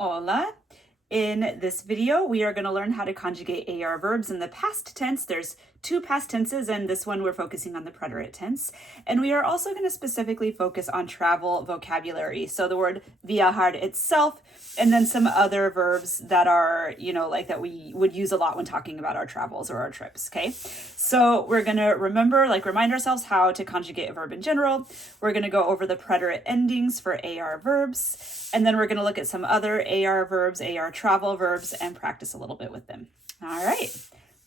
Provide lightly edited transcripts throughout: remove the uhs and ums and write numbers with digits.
Hola. In this video, we are going to learn how to conjugate AR verbs in the past tense. There's two past tenses, and this one we're focusing on the preterite tense. And we are also going to specifically focus on travel vocabulary. So the word viajar itself, and then some other verbs that are, like that we would use a lot when talking about our travels or our trips, okay? So we're going to remind ourselves how to conjugate a verb in general. We're going to go over the preterite endings for AR verbs, and then we're going to look at some other AR verbs, AR travel verbs, and practice a little bit with them. All right,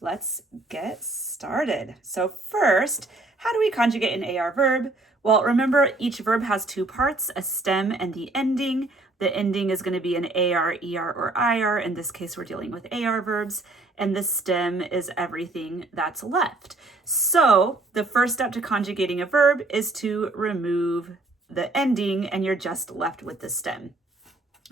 let's get started. So first, how do we conjugate an AR verb? Well, remember each verb has two parts, a stem and the ending. The ending is going to be an AR, ER, or IR. In this case, we're dealing with AR verbs, and the stem is everything that's left. So the first step to conjugating a verb is to remove the ending, and you're just left with the stem.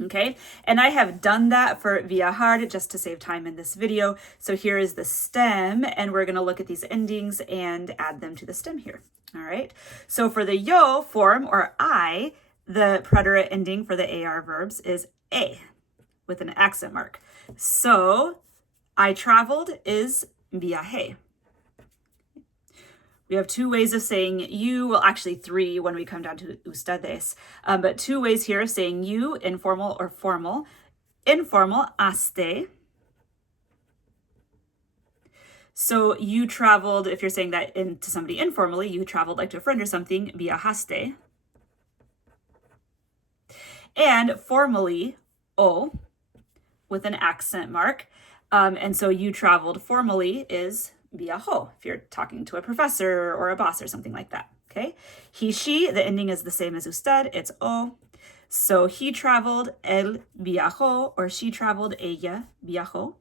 Okay, and I have done that for viajar just to save time in this video. So here is the stem, and we're going to look at these endings and add them to the stem here. All right, so for the yo form, or I, the preterite ending for the AR verbs is a with an accent mark. So I traveled is viajé. We have two ways of saying you, well, actually three when we come down to ustedes, but two ways here of saying you, informal or formal. Informal, haste. So you traveled, if you're saying that to somebody informally, you traveled like to a friend or something, viajaste. And formally, o, with an accent mark. And so you traveled formally is viajó, if you're talking to a professor or a boss or something like that, okay? He, she, the ending is the same as usted, it's o. So he traveled, él viajó, or she traveled, ella viajó.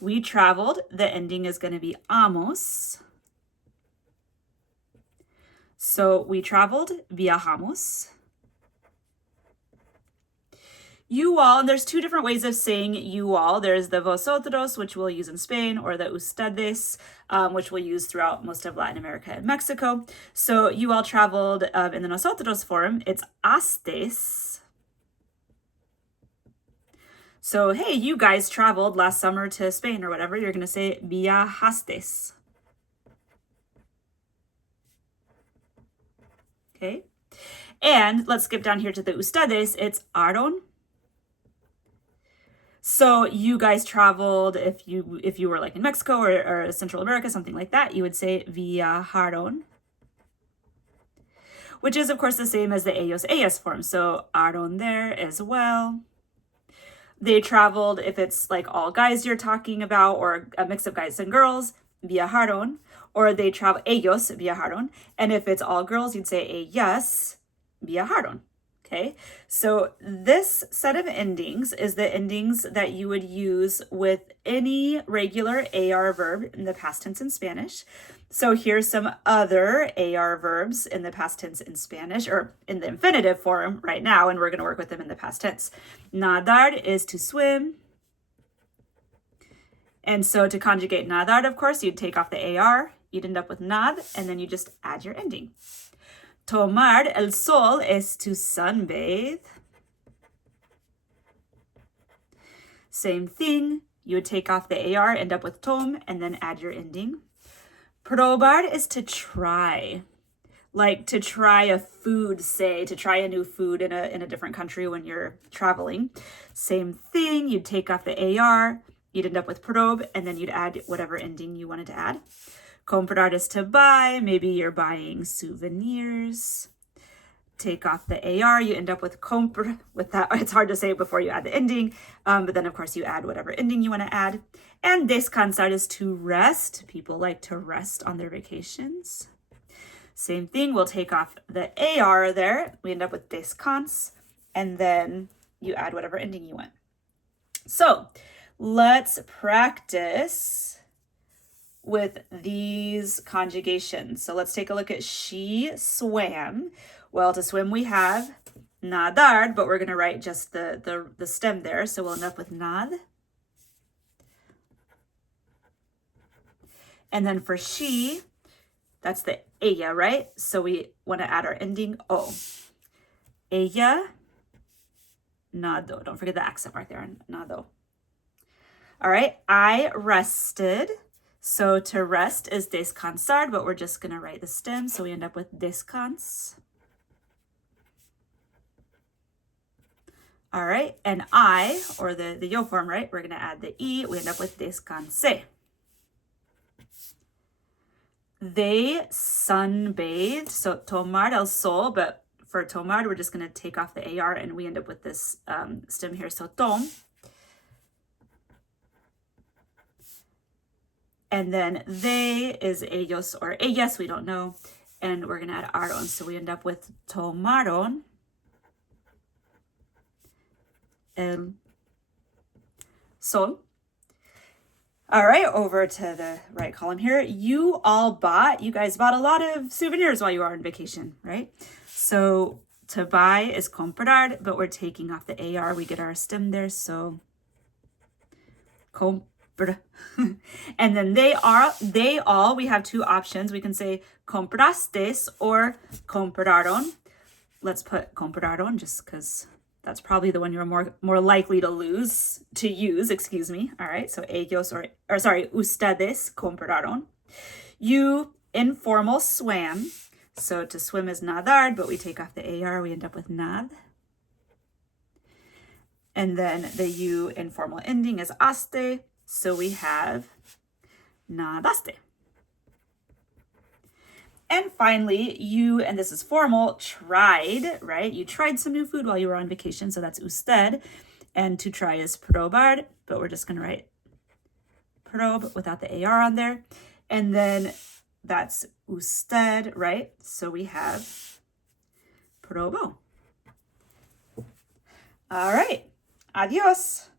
We traveled, the ending is going to be amos. So we traveled, viajamos. You all, and there's two different ways of saying you all. There's the vosotros, which we'll use in Spain, or the ustedes, which we'll use throughout most of Latin America and Mexico. So you all traveled in the nosotros form, it's hastes. So, hey, you guys traveled last summer to Spain or whatever, you're going to say viajastes. Okay? And let's skip down here to the ustedes, it's aron. So you guys traveled, if you were like in Mexico or Central America, something like that, you would say viajaron, which is of course the same as the ellos, ellas form. So aron there as well. They traveled, if it's like all guys you're talking about, or a mix of guys and girls, viajaron, or they travel, ellos viajaron. And if it's all girls, you'd say ellas viajaron. Okay, so this set of endings is the endings that you would use with any regular AR verb in the past tense in Spanish. So here's some other AR verbs in the past tense in Spanish, or in the infinitive form right now, and we're going to work with them in the past tense. Nadar is to swim. And so to conjugate nadar, of course, you'd take off the AR, you'd end up with nad, and then you just add your ending. Tomar el sol es to sunbathe. Same thing. You would take off the AR, end up with tom, and then add your ending. Probar is to try. Like to try a food, say, to try a new food in a different country when you're traveling. Same thing. You'd take off the AR, you'd end up with prob, and then you'd add whatever ending you wanted to add. Comprar is to buy, maybe you're buying souvenirs. Take off the AR, you end up with compr, with that, it's hard to say before you add the ending, but then of course you add whatever ending you want to add. And descansar is to rest, people like to rest on their vacations. Same thing, we'll take off the AR there, we end up with descans, and then you add whatever ending you want. So let's practice with these conjugations. So let's take a look at she swam. Well, to swim we have nadar, but we're going to write just the stem there. So we'll end up with nad. And then for she, that's the ella, right? So we want to add our ending o. Ella nado. Don't forget the accent mark there on nado. All right, I rested. So to rest is descansar, but we're just going to write the stem. So we end up with descans. All right, and I, or the yo form, right? We're going to add the E. We end up with descansé. They sunbathed. So tomar el sol, but for tomar, we're just going to take off the AR and we end up with this stem here. So tom. And then they is ellos or ellas, we don't know. And we're going to add aron. So we end up with tomaron el sol. All right, over to the right column here. You guys bought a lot of souvenirs while you were on vacation, right? So to buy is comprar, but we're taking off the AR. We get our stem there, so compr. And then they all, we have two options. We can say comprastes or compraron. Let's put compraron just because that's probably the one you're more likely to use, excuse me. All right, so ellos or sorry, ustedes compraron. You informal swam. So to swim is nadar, but we take off the AR, we end up with nad. And then the you informal ending is aste, so we have nadaste. And finally, you, and this is formal, tried, right? You tried some new food while you were on vacation, so that's usted. And to try is probar, but we're just going to write prob without the AR on there. And then that's usted, right? So we have probó. All right. Adios.